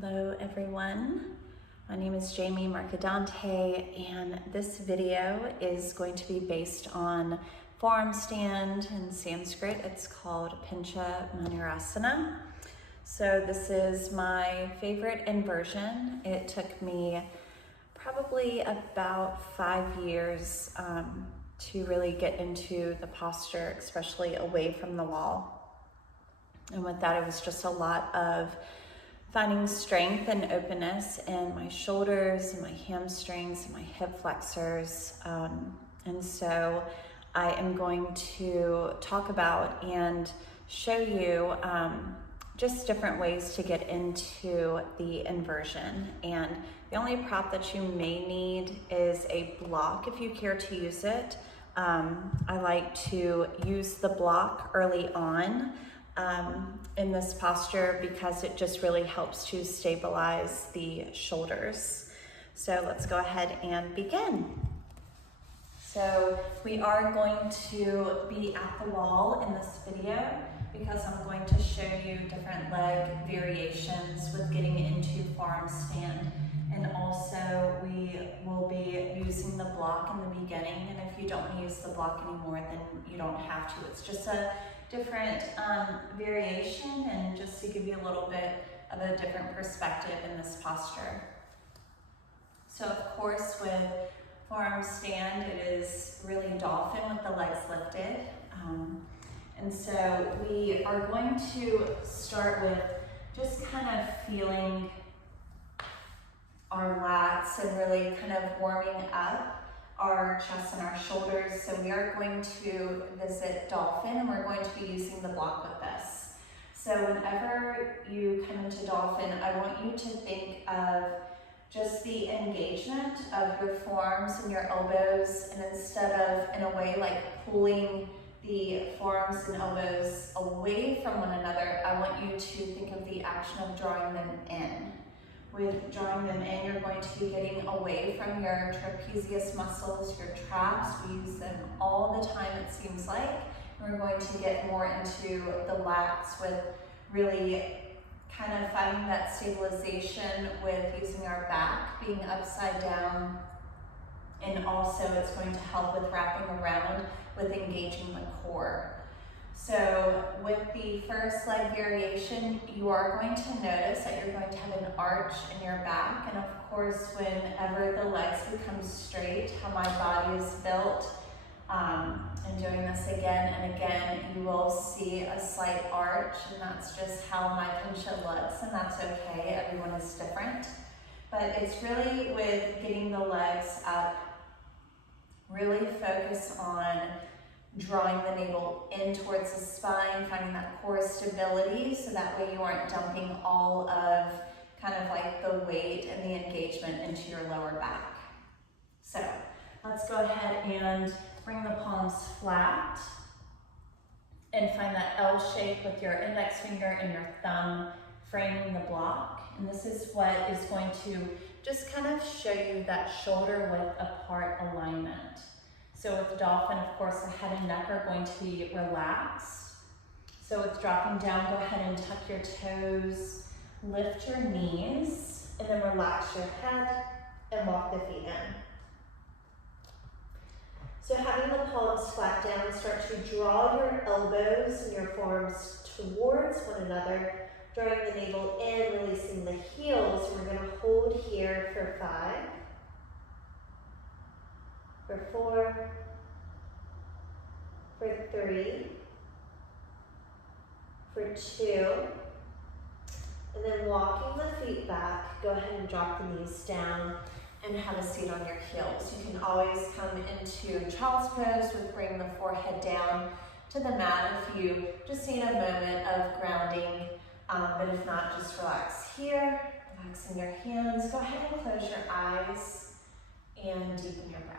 Hello everyone, my name is Jamie Marcadante and this video is going to be based on Forearm Stand. In Sanskrit it's called Pincha Mayurasana. So this is my favorite inversion. It took me probably about 5 years to really get into the posture, especially away from the wall. And with that, it was just a lot of finding strength and openness in my shoulders and my hamstrings and my hip flexors. And so I am going to talk about and show you just different ways to get into the inversion. And the only prop that you may need is a block if you care to use it. I like to use the block early on in this posture because it just really helps to stabilize the shoulders. So let's go ahead and begin. So we are going to be at the wall in this video because I'm going to show you different leg variations with getting into forearm stand. And also we will be using the block in the beginning. And if you don't want to use the block anymore, then you don't have to. It's just a different variation and just to give you a little bit of a different perspective in this posture. So of course with forearm stand, it is really dolphin with the legs lifted. And so we are going to start with just kind of feeling our lats and really kind of warming up our chest and our shoulders. So we are going to visit dolphin and we're going to be using the block with this. So whenever you come into dolphin, I want you to think of just the engagement of your forearms and your elbows, and instead of, in a way, like pulling the forearms and elbows away from one another, I want you to think of the action of drawing them in. With drawing them in, you're going to be getting away from your trapezius muscles, your traps. We use them all the time, it seems like. We're going to get more into the lats with really kind of finding that stabilization with using our back being upside down. And also it's going to help with wrapping around with engaging the core. So with the first leg variation, you are going to notice that you're going to have an arch in your back. And of course, whenever the legs become straight, how my body is built, and doing this again and again, you will see a slight arch, and that's just how my pincha looks, and that's okay, everyone is different. But it's really with getting the legs up, really focus on drawing the navel in towards the spine, finding that core stability, so that way you aren't dumping all of kind of like the weight and the engagement into your lower back. So let's go ahead and bring the palms flat and find that L shape with your index finger and your thumb framing the block. And this is what is going to just kind of show you that shoulder width apart alignment. So with dolphin, of course, the head and neck are going to be relaxed. So with dropping down, go ahead and tuck your toes, lift your knees, and then relax your head and walk the feet in. So having the palms flat down, start to draw your elbows and your forearms towards one another, drawing the navel in, releasing the heels. We're going to hold here for 5. For 4, for 3, for 2, and then walking the feet back, go ahead and drop the knees down and have a seat on your heels. You can always come into child's pose with bringing the forehead down to the mat if you just need a moment of grounding, but if not, just relax here, relaxing your hands. Go ahead and close your eyes and deepen your breath.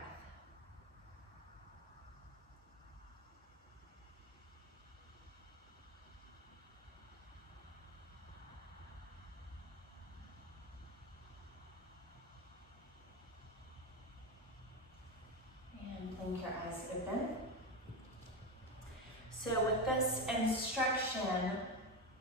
Blink your eyes open. So with this instruction,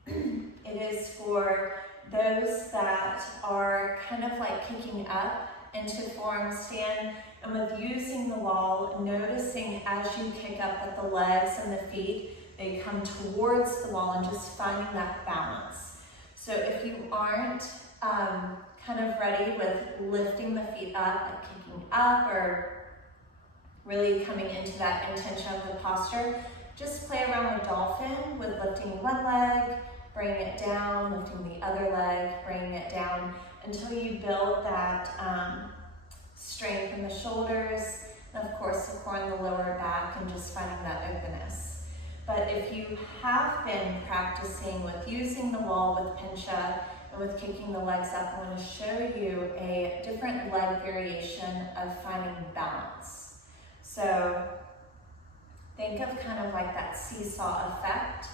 it is for those that are kind of like kicking up into forearm stand, and with using the wall, noticing as you kick up that the legs and the feet, they come towards the wall, and just finding that balance. So if you aren't kind of ready with lifting the feet up, like kicking up, or really coming into that intention of the posture, just play around with Dolphin, with lifting one leg, bringing it down, lifting the other leg, bringing it down, until you build that strength in the shoulders, and of course the core and the lower back, and just finding that openness. But if you have been practicing with using the wall with Pincha and with kicking the legs up, I want to show you a different leg variation of finding balance. So think of kind of like that seesaw effect.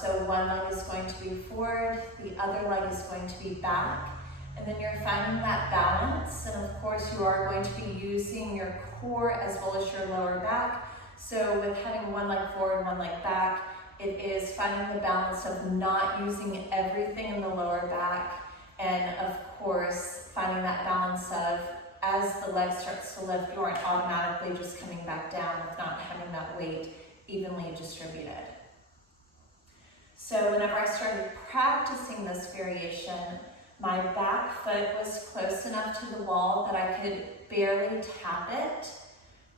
So one leg is going to be forward, the other leg is going to be back, and then you're finding that balance. And of course you are going to be using your core as well as your lower back. So with having one leg forward, one leg back, it is finding the balance of not using everything in the lower back, and of course finding that balance of, as the leg starts to lift, you aren't automatically just coming back down with not having that weight evenly distributed. So whenever I started practicing this variation, my back foot was close enough to the wall that I could barely tap it.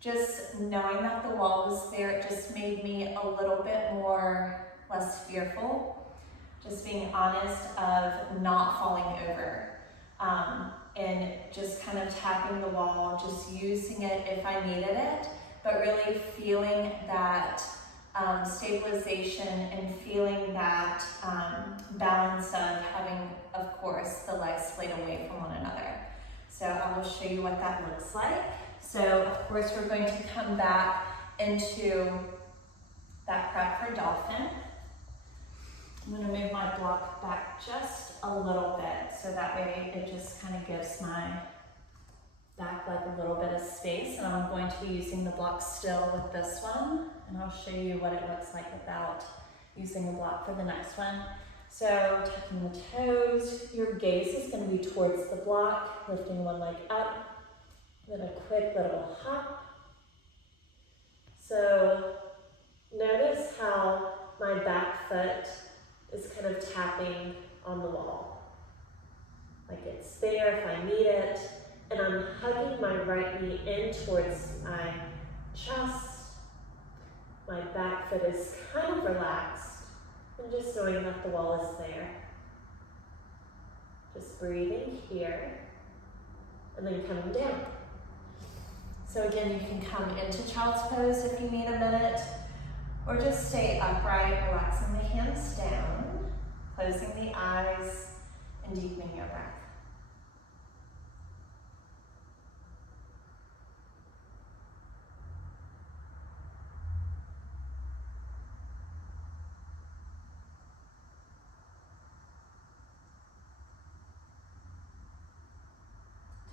Just knowing that the wall was there, it just made me a little bit less fearful. Just being honest of not falling over. And just kind of tapping the wall, just using it if I needed it, but really feeling that stabilization and feeling that balance of having, of course, the legs splayed away from one another. So I will show you what that looks like. So of course we're going to come back into that prep for Dolphin. I'm going to move my block back just a little bit, so that way it just kind of gives my back leg a little bit of space. And I'm going to be using the block still with this one, and I'll show you what it looks like without using the block for the next one. So tucking the toes, your gaze is going to be towards the block, lifting one leg up, then a quick little hop. So notice how my back foot is kind of tapping on the wall. Like it's there if I need it. And I'm hugging my right knee in towards my chest. My back foot is kind of relaxed. And just knowing that the wall is there. Just breathing here. And then coming down. So again, you can come into child's pose if you need a minute. Or just stay upright, relaxing the hands down, closing the eyes, and deepening your breath.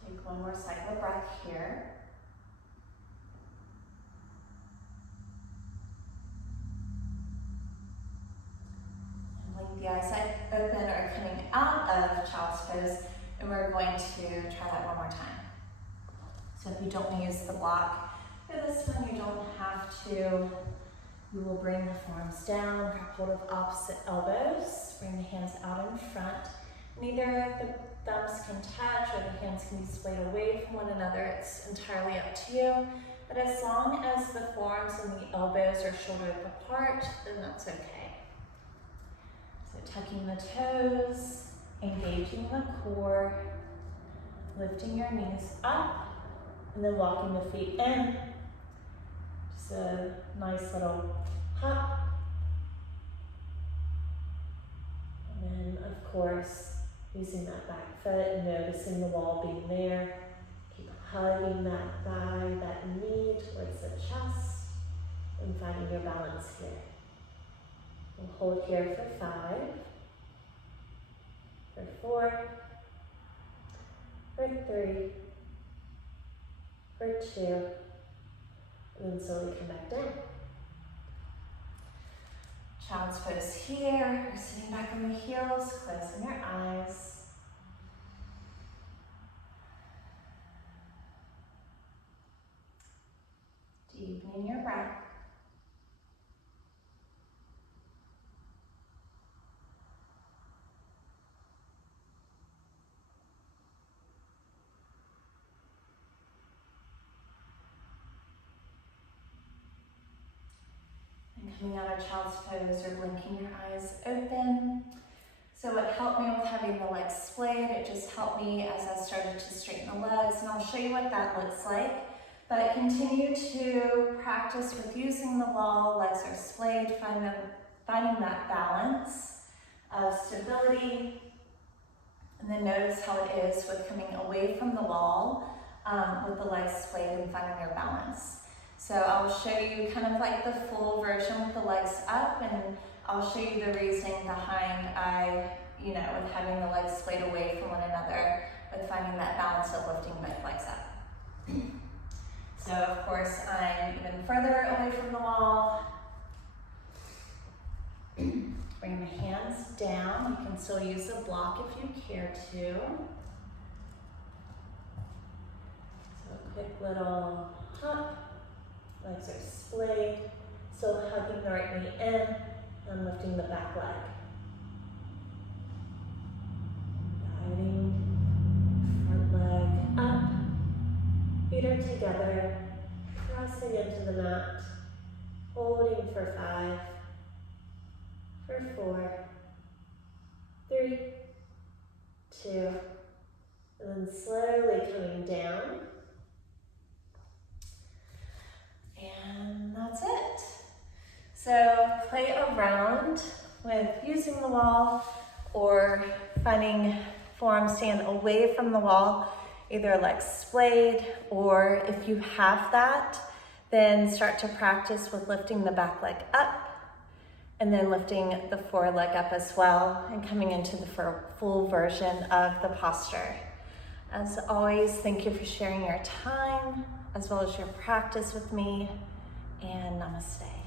Take one more cycle of breath here. The eyes open or coming out of child's pose, and we're going to try that one more time. So if you don't want to use the block for this one, you don't have to. You will bring the forearms down, grab hold of opposite elbows, bring the hands out in front. Neither the thumbs can touch or the hands can be splayed away from one another. It's entirely up to you. But as long as the forearms and the elbows are shoulder width apart, then that's okay. So tucking the toes, engaging the core, lifting your knees up, and then walking the feet in. Just a nice little hop. And then, of course, using that back foot and noticing the wall being there. Keep hugging that thigh, that knee towards the chest, and finding your balance here. We'll hold here for 5, for 4, for 3, for 2, and then slowly come back down. Child's pose here. You're sitting back on the heels, closing your eyes. Deepening your breath. Coming out of child's pose or blinking your eyes open. So it helped me with having the legs splayed. It just helped me as I started to straighten the legs, and I'll show you what that looks like. But continue to practice with using the wall. Legs are splayed, finding that balance of stability. And then notice how it is with coming away from the wall with the legs splayed and finding your balance. So I'll show you kind of like the full version with the legs up, and I'll show you the reasoning behind with having the legs splayed away from one another, with finding that balance of lifting both legs up. So of course I'm even further away from the wall. Bring the hands down. You can still use a block if you care to. So a quick little hop. Legs are splayed, still hugging the right knee in and lifting the back leg. Guiding front leg up, feet are together, pressing into the mat, holding for 5, for 4, 3, 2, and then slowly coming down. And that's it. So play around with using the wall or finding forearm stand away from the wall, either legs splayed, or if you have that, then start to practice with lifting the back leg up and then lifting the forward leg up as well and coming into the full version of the posture. As always, thank you for sharing your time as well as your practice with me, and namaste.